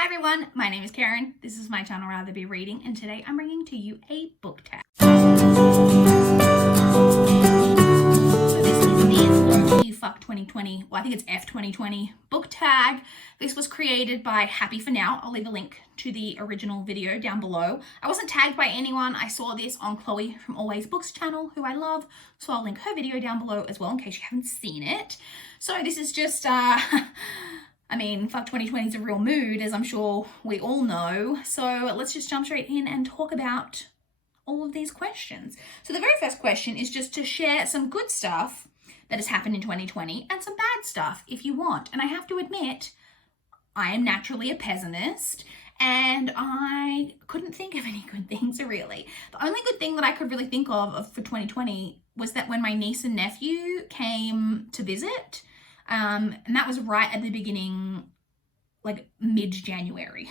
Hi everyone, my name is Karen. This is my channel Rather Be Reading, and today I'm bringing to you a book tag. So this is the Fuck 2020, well I think it's F 2020 book tag. This was created by Happy For Now. I'll leave a link to the original video down below. I wasn't tagged by anyone. I saw this on Chloe from Always Books channel, who I love, so I'll link her video down below as well in case you haven't seen it. So this is just I mean, Fuck 2020 is a real mood, as I'm sure we all know. So let's just jump straight in and talk about all of these questions. So the very first question is just to share some good stuff that has happened in 2020 and some bad stuff if you want. And I have to admit, I am naturally a pessimist and I couldn't think of any good things really. The only good thing that I could really think of for 2020 was that when my niece and nephew came to visit, and that was right at the beginning, like mid-January.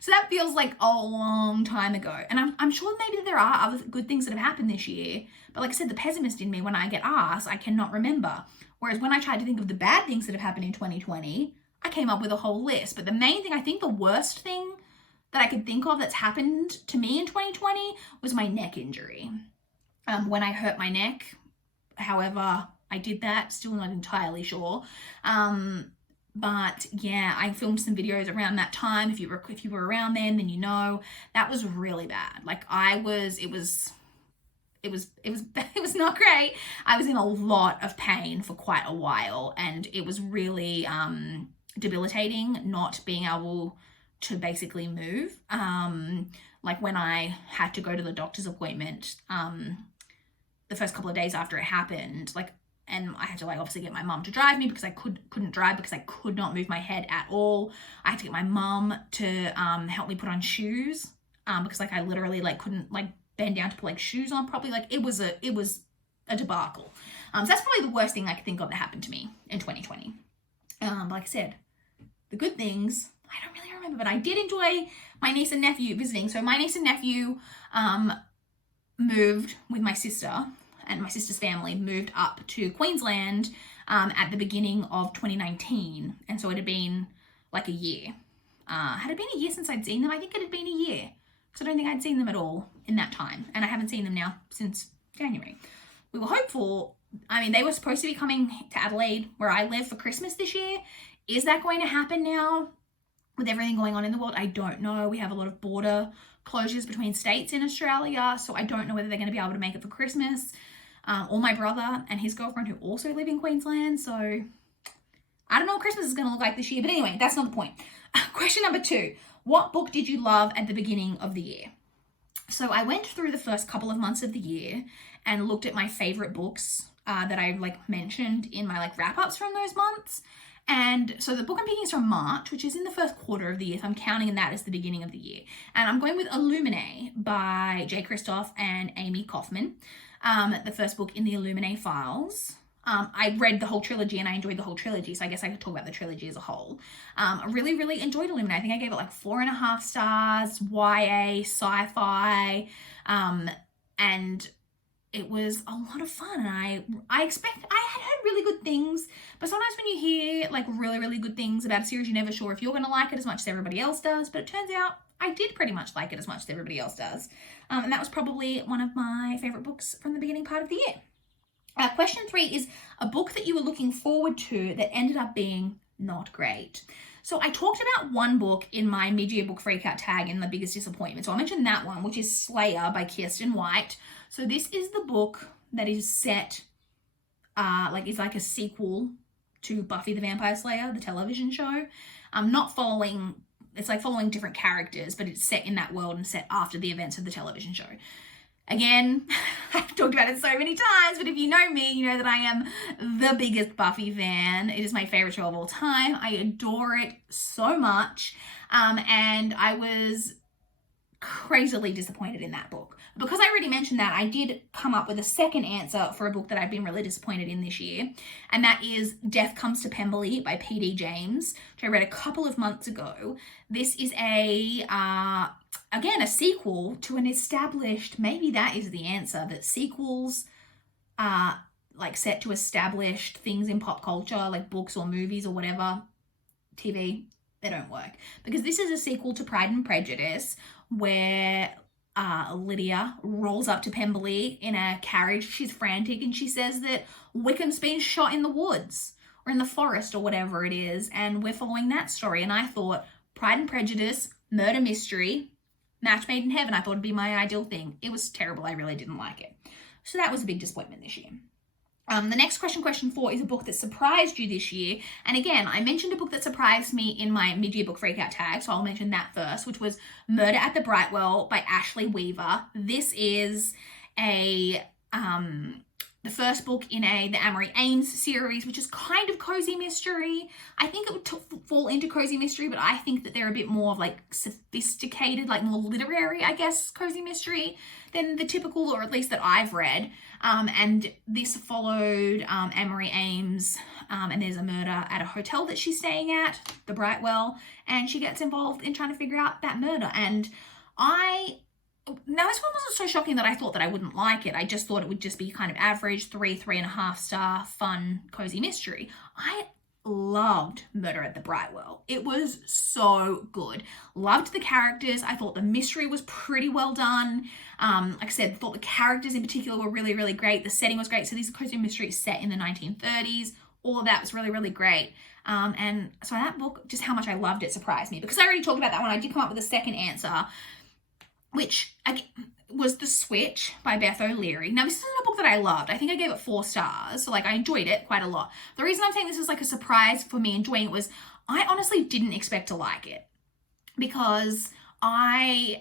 So that feels like a long time ago. And I'm sure maybe there are other good things that have happened this year. But like I said, the pessimist in me, when I get asked, I cannot remember. Whereas when I tried to think of the bad things that have happened in 2020, I came up with a whole list. But the main thing, I think the worst thing that I could think of that's happened to me in 2020 was my neck injury. When I hurt my neck, however I did that, still not entirely sure. But yeah, I filmed some videos around that time. If you were around then you know that was really bad. Like it was not great. I was in a lot of pain for quite a while, and it was really debilitating not being able to basically move. Like when I had to go to the doctor's appointment, the first couple of days after it happened, and I had to obviously get my mum to drive me because I couldn't drive because I could not move my head at all. I had to get my mum to help me put on shoes because I literally couldn't bend down to put shoes on properly. It was a debacle. So that's probably the worst thing I could think of that happened to me in 2020. But like I said, the good things I don't really remember, but I did enjoy my niece and nephew visiting. So my niece and nephew moved with my sister, and my sister's family moved up to Queensland at the beginning of 2019. And so it had been a year. Had it been a year since I'd seen them? I think it had been a year, because I don't think I'd seen them at all in that time. And I haven't seen them now since January. We were hopeful. I mean, they were supposed to be coming to Adelaide, where I live, for Christmas this year. Is that going to happen now with everything going on in the world? I don't know. We have a lot of border closures between states in Australia, so I don't know whether they're going to be able to make it for Christmas. Or my brother and his girlfriend, who also live in Queensland. So I don't know what Christmas is going to look like this year. But anyway, that's not the point. Question number 2. What book did you love at the beginning of the year? So I went through the first couple of months of the year and looked at my favorite books that I mentioned in my wrap-ups from those months. And so the book I'm picking is from March, which is in the first quarter of the year. So I'm counting that as the beginning of the year. And I'm going with Illuminae by Jay Kristoff and Amy Kaufman. The first book in the Illuminae files. I read the whole trilogy and I enjoyed the whole trilogy, so I guess I could talk about the trilogy as a whole. I really, really enjoyed Illuminae. I think I gave it 4.5 stars, YA, sci-fi, and it was a lot of fun. And I had heard really good things, but sometimes when you hear really, really good things about a series, you're never sure if you're going to like it as much as everybody else does, but it turns out I did pretty much like it as much as everybody else does. And that was probably one of my favorite books from the beginning part of the year. Question 3 is a book that you were looking forward to that ended up being not great. So I talked about one book in my mid-year book freakout tag in the biggest disappointment. So I mentioned that one, which is Slayer by Kiersten White. So this is the book that is set, is a sequel to Buffy the Vampire Slayer, the television show. Not following... It's following different characters, but it's set in that world and set after the events of the television show. Again, I've talked about it so many times, but if you know me, you know that I am the biggest Buffy fan. It is my favorite show of all time. I adore it so much. And I was crazily disappointed in that book. Because I already mentioned that, I did come up with a second answer for a book that I've been really disappointed in this year, and that is Death Comes to Pemberley by P.D. James, which I read a couple of months ago. This is again, a sequel to an established, maybe that is the answer, that sequels are set to established things in pop culture, like books or movies or whatever, TV, They don't work. Because this is a sequel to Pride and Prejudice where Lydia rolls up to Pemberley in a carriage. She's frantic and she says that Wickham's been shot in the woods or in the forest or whatever it is. And we're following that story. And I thought Pride and Prejudice, murder mystery, match made in heaven. I thought it'd be my ideal thing. It was terrible. I really didn't like it. So that was a big disappointment this year. The next question 4, is a book that surprised you this year. And again, I mentioned a book that surprised me in my mid-year book freakout tag, so I'll mention that first, which was Murder at the Brightwell by Ashley Weaver. This is the first book in the Amory Ames series, which is kind of cozy mystery. I think it would fall into cozy mystery, but I think that they're a bit more of like sophisticated, like more literary, I guess, cozy mystery than the typical, or at least that I've read. And this followed Amory Ames, and there's a murder at a hotel that she's staying at, the Brightwell, and she gets involved in trying to figure out that murder. And now this one wasn't so shocking that I thought that I wouldn't like it. I just thought it would just be kind of average, 3.5 star, fun, cozy mystery. I loved Murder at the Brightwell. It was so good. Loved the characters. I thought the mystery was pretty well done. Like I said, thought the characters in particular were really, really great. The setting was great. So these are cozy mysteries set in the 1930s. All of that was really, really great. And so that book, just how much I loved it, surprised me. Because I already talked about that one. I did come up with a second answer, which was The Switch by Beth O'Leary. Now, this isn't a book that I loved. I think I gave it 4 stars. So, I enjoyed it quite a lot. The reason I'm saying this is, a surprise for me enjoying it was I honestly didn't expect to like it. Because I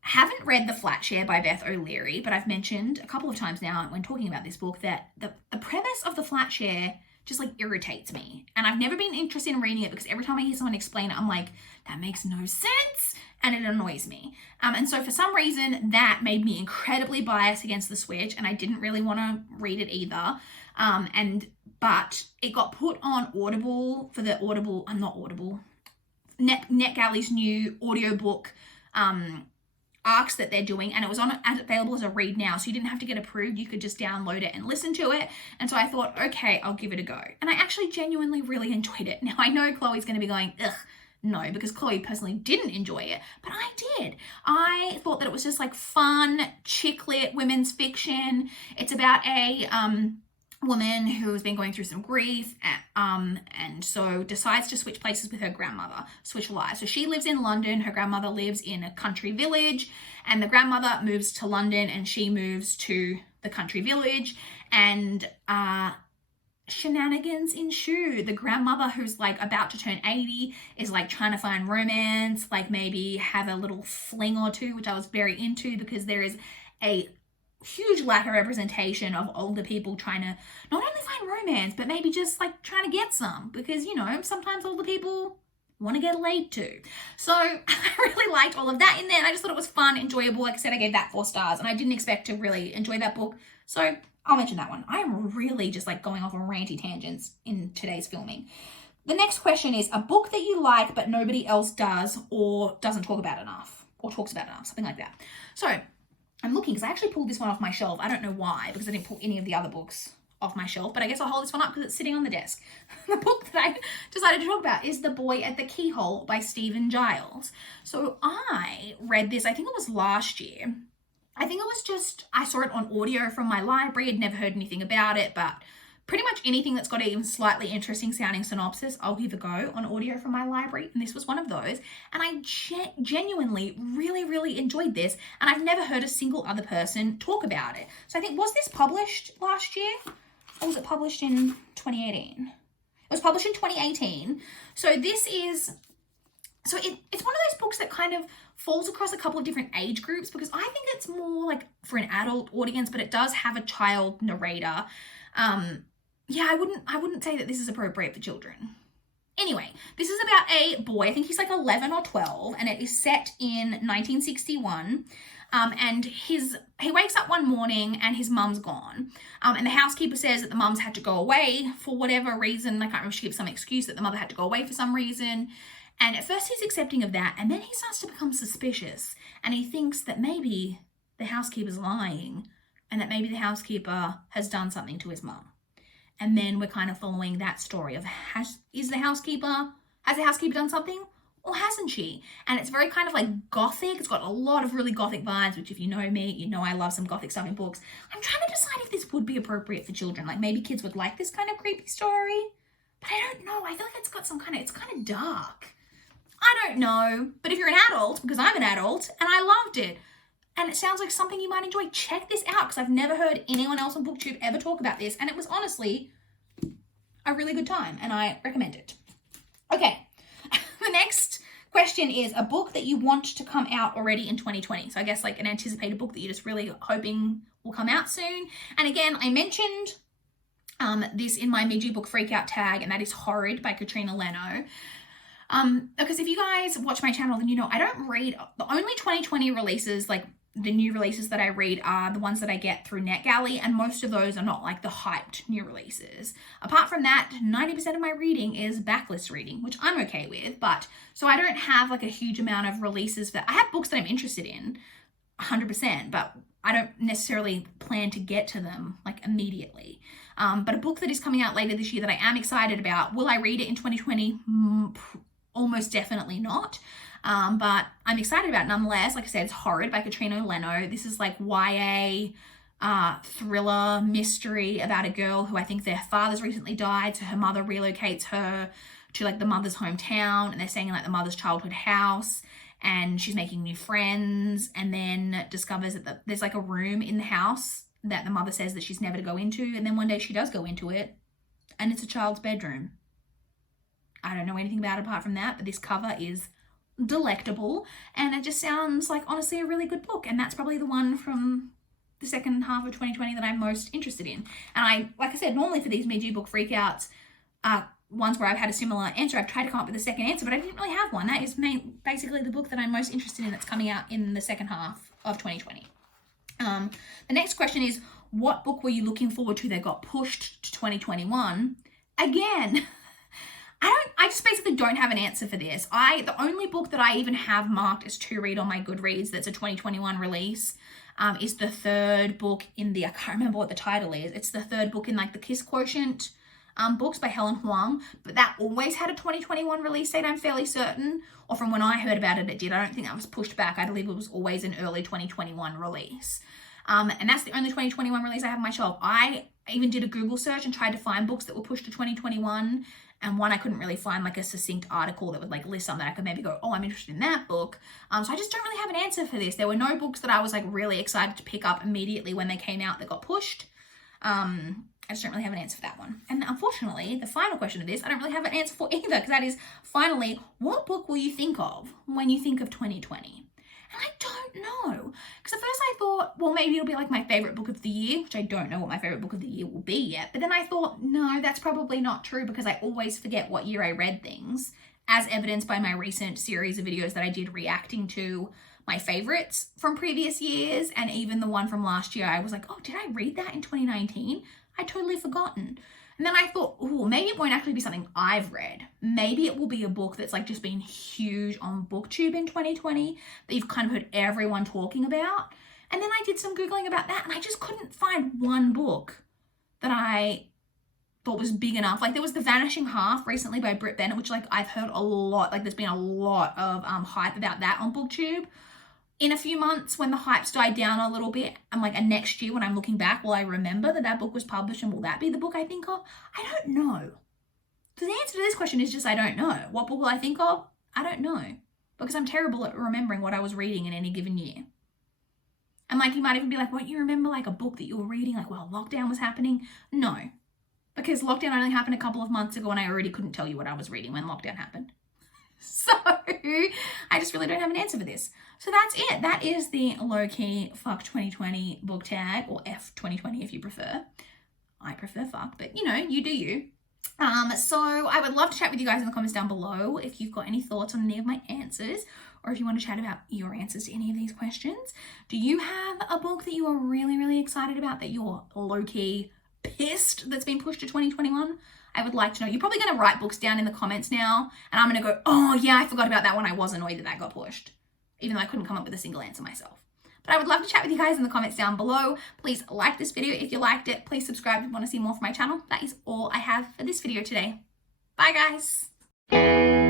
haven't read The Flatshare by Beth O'Leary, but I've mentioned a couple of times now when talking about this book that the premise of The Flatshare just irritates me. And I've never been interested in reading it because every time I hear someone explain it, I'm like, that makes no sense. And it annoys me. And so for some reason, that made me incredibly biased against The Switch, and I didn't really want to read it either. But it got put on Audible for the NetGalley's new audiobook arcs that they're doing, and it was available as a read now, so you didn't have to get approved. You could just download it and listen to it. And so I thought, okay, I'll give it a go. And I actually genuinely really enjoyed it. Now I know Chloe's going to be going, ugh, no, because Chloe personally didn't enjoy it, but I did. I thought that it was just fun, chick lit women's fiction. It's about a woman who has been going through some grief and so decides to switch places with her grandmother, switch lives. So she lives in London, her grandmother lives in a country village, and the grandmother moves to London and she moves to the country village, and shenanigans ensue. The grandmother, who's about to turn 80, is trying to find romance, maybe have a little fling or two, which I was very into because there is a huge lack of representation of older people trying to not only find romance, but maybe just trying to get some, because sometimes older people want to get laid too. So I really liked all of that in there, and I just thought it was fun, enjoyable. Like I said, I gave that 4 stars, and I didn't expect to really enjoy that book, so I'll mention that one. I am really just going off on ranty tangents in today's filming. The next question is a book that you like but nobody else does or doesn't talk about enough, or talks about enough, something like that. So I'm looking, because I actually pulled this one off my shelf. I don't know why, because I didn't pull any of the other books off my shelf, but I guess I'll hold this one up because it's sitting on the desk. The book that I decided to talk about is The Boy at the Keyhole by Stephen Giles. So I read this, I think it was last year. I think it was just, I saw it on audio from my library. I'd never heard anything about it, but pretty much anything that's got an even slightly interesting sounding synopsis, I'll give a go on audio from my library. And this was one of those. And I genuinely really, really enjoyed this. And I've never heard a single other person talk about it. So I think, was this published last year? Or was it published in 2018? It was published in 2018. So this is, it's one of those books that kind of falls across a couple of different age groups, because I think it's more for an adult audience, but it does have a child narrator. Yeah, I wouldn't say that this is appropriate for children. Anyway, this is about a boy, I think he's 11 or 12, and it is set in 1961. And he wakes up one morning and his mum's gone. And the housekeeper says that the mum's had to go away for whatever reason. I can't remember, she gives some excuse that the mother had to go away for some reason. And at first he's accepting of that, and then he starts to become suspicious, and he thinks that maybe the housekeeper's lying, and that maybe the housekeeper has done something to his mum. And then we're kind of following that story of, has the housekeeper Has the housekeeper done something or hasn't she? And it's very kind of like gothic. It's got a lot of really gothic vibes, which if you know me, you know I love some gothic stuff in books. I'm trying to decide if this would be appropriate for children. Like maybe kids would like this kind of creepy story, but I don't know. I feel like it's got some it's kind of dark. I don't know. But if you're an adult, because I'm an adult and I loved it, and it sounds like something you might enjoy, check this out, because I've never heard anyone else on BookTube ever talk about this, and it was honestly a really good time, and I recommend it. Okay, the next question is a book that you want to come out already in 2020. So I guess like an anticipated book that you're just really hoping will come out soon. And again, I mentioned this in my mid-year book freakout tag, and that is Horrid by Katrina Leno. Because if you guys watch my channel, then you know I don't read, the only 2020 releases, like the new releases that I read are the ones that I get through NetGalley, and most of those are not like the hyped new releases. Apart from that, 90% of my reading is backlist reading, which I'm okay with, but so I don't have like a huge amount of releases that I have books that I'm interested in 100%, but I don't necessarily plan to get to them like immediately. But a book that is coming out later this year that I am excited about, will I read it in 2020? Almost definitely not. But I'm excited about it nonetheless. Like I said, it's Horrid by Katrina Leno. This is like YA thriller mystery about a girl who I think their father's recently died, so her mother relocates her to like the mother's hometown, and they're staying in like the mother's childhood house, and she's making new friends, and then discovers that there's like a room in the house that the mother says that she's never to go into, and then one day she does go into it, and it's a child's bedroom. I don't know anything about it apart from that, but this cover is delectable, and it just sounds like honestly a really good book, and that's probably the one from the second half of 2020 that I'm most interested in. And like I said, normally for these mid-year book freakouts, ones where I've had a similar answer, I've tried to come up with a second answer, but I didn't really have one. That is basically the book that I'm most interested in that's coming out in the second half of 2020. The next question is, what book were you looking forward to that got pushed to 2021? Again, I just basically don't have an answer for this. The only book that I even have marked as to read on my Goodreads that's a 2021 release is the third book in I can't remember what the title is. It's the third book in like the Kiss Quotient books by Helen Huang, but that always had a 2021 release date, I'm fairly certain, or from when I heard about it, it did. I don't think that was pushed back. I believe it was always an early 2021 release. And that's the only 2021 release I have on my shelf. I even did a Google search and tried to find books that were pushed to 2021, and one I couldn't really find like a succinct article that would like list something that I could maybe go, oh, I'm interested in that book. So I just don't really have an answer for this. There were no books that I was like really excited to pick up immediately when they came out that got pushed. I just don't really have an answer for that one. And unfortunately, the final question of this, I don't really have an answer for either, because that is finally, what book will you think of when you think of 2020? And I don't know, because at first I thought, well, maybe it'll be like my favorite book of the year, which I don't know what my favorite book of the year will be yet. But then I thought, no, that's probably not true, because I always forget what year I read things, as evidenced by my recent series of videos that I did reacting to my favorites from previous years, and even the one from last year. I was like, oh, did I read that in 2019? I'd totally forgotten. And then I thought, oh, maybe it won't actually be something I've read. Maybe it will be a book that's like just been huge on BookTube in 2020 that you've kind of heard everyone talking about. And then I did some Googling about that, and I just couldn't find one book that I thought was big enough. Like there was The Vanishing Half recently by Brit Bennett, which like I've heard a lot, like there's been a lot of hype about that on BookTube. In a few months, when the hype's died down a little bit, I'm like, and next year when I'm looking back, will I remember that that book was published, and will that be the book I think of? I don't know. So the answer to this question is just I don't know. What book will I think of? I don't know. Because I'm terrible at remembering what I was reading in any given year. And like you might even be like, won't you remember like a book that you were reading like while lockdown was happening? No. Because lockdown only happened a couple of months ago, and I already couldn't tell you what I was reading when lockdown happened. So I just really don't have an answer for this. So that's it. That is the low-key fuck 2020 book tag, or F 2020 if you prefer. I prefer fuck, but you know, you do you. So I would love to chat with you guys in the comments down below if you've got any thoughts on any of my answers, or if you want to chat about your answers to any of these questions. Do you have a book that you are really, really excited about that you're low-key pissed that's been pushed to 2021? I would like to know. You're probably going to write books down in the comments now, and I'm going to go, oh yeah, I forgot about that one. I was annoyed that that got pushed, even though I couldn't come up with a single answer myself. But I would love to chat with you guys in the comments down below. Please like this video if you liked it. Please subscribe if you want to see more from my channel. That is all I have for this video today. Bye guys.